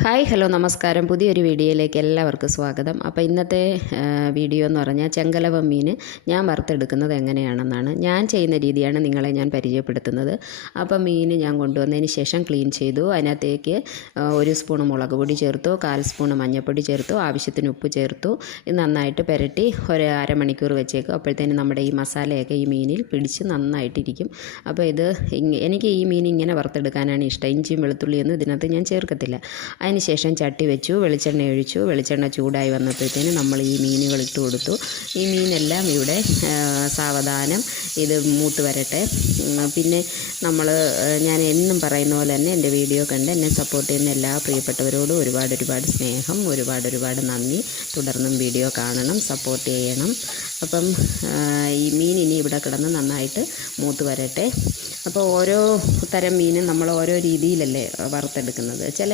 Hi hello നമസ്കാരം. പുതിയൊരു വീഡിയോയിലേക്ക് എല്ലാവർക്കും സ്വാഗതം. അപ്പോൾ ഇന്നത്തെ വീഡിയോ എന്ന് പറഞ്ഞാൽ ചെങ്കലവ മീൻ ഞാൻ വറുത്തെടുക്കുന്നത് എങ്ങനെയാണെന്നാണ്. ഞാൻ ചെയ്യുന്ന രീതിയാണ് നിങ്ങളെ ഞാൻ പരിചയപ്പെടുത്തുന്നത്. അപ്പോൾ മീൻ ഞാൻ കൊണ്ടുവന്നതിന് ശേഷം ക്ലീൻ ചെയ്തു. അതിനകത്തേക്ക് 1 സ്പൂൺ മുളക് പൊടി ചേർത്തു, 1/4 സ്പൂൺ മഞ്ഞൾപ്പൊടി ചേർത്തു, ആവശ്യത്തിന് ഉപ്പ് ചേർത്തു. ഇത് നന്നായിട്ട് പുരട്ടി ഒരു അരമണിക്കൂർ വെച്ചേക്കും. അപ്പോഴത്തേന് നമ്മുടെ ഈ മസാലയൊക്കെ ഈ മീനിൽ പിടിച്ച് നന്നായിട്ടിരിക്കും. അപ്പോൾ എനിക്ക് ഈ മീൻ ഇങ്ങനെ വറുത്തെടുക്കാനാണ് ഇഷ്ടം. ഇഞ്ചിയും വെളുത്തുള്ളിയൊന്നും ഇതിനകത്ത് ഞാൻ ചേർക്കത്തില്ല. അതിന് ശേഷം ചട്ടി വെച്ചു, വെളിച്ചെണ്ണ ഒഴിച്ചു. വെളിച്ചെണ്ണ ചൂടായി വന്നപ്പോഴത്തേന് നമ്മൾ ഈ മീനുകൾ ഇട്ട് കൊടുത്തു. ഈ മീനെല്ലാം ഇവിടെ സാവധാനം ഇത് മൂത്ത് വരട്ടെ. പിന്നെ ഞാൻ എന്നും പറയുന്ന പോലെ തന്നെ എൻ്റെ വീഡിയോ കണ്ട് എന്നെ സപ്പോർട്ട് ചെയ്യുന്ന എല്ലാ പ്രിയപ്പെട്ടവരോടും ഒരുപാട് സ്നേഹം, ഒരുപാട് നന്ദി. തുടർന്നും വീഡിയോ കാണണം, സപ്പോർട്ട് ചെയ്യണം. അപ്പം ഈ മീൻ ഇനി ഇവിടെ കിടന്ന് നന്നായിട്ട് മൂത്ത് വരട്ടെ. അപ്പോൾ ഓരോ തരം മീനും നമ്മൾ ഓരോ രീതിയിലല്ലേ വറുത്തെടുക്കുന്നത്. ചില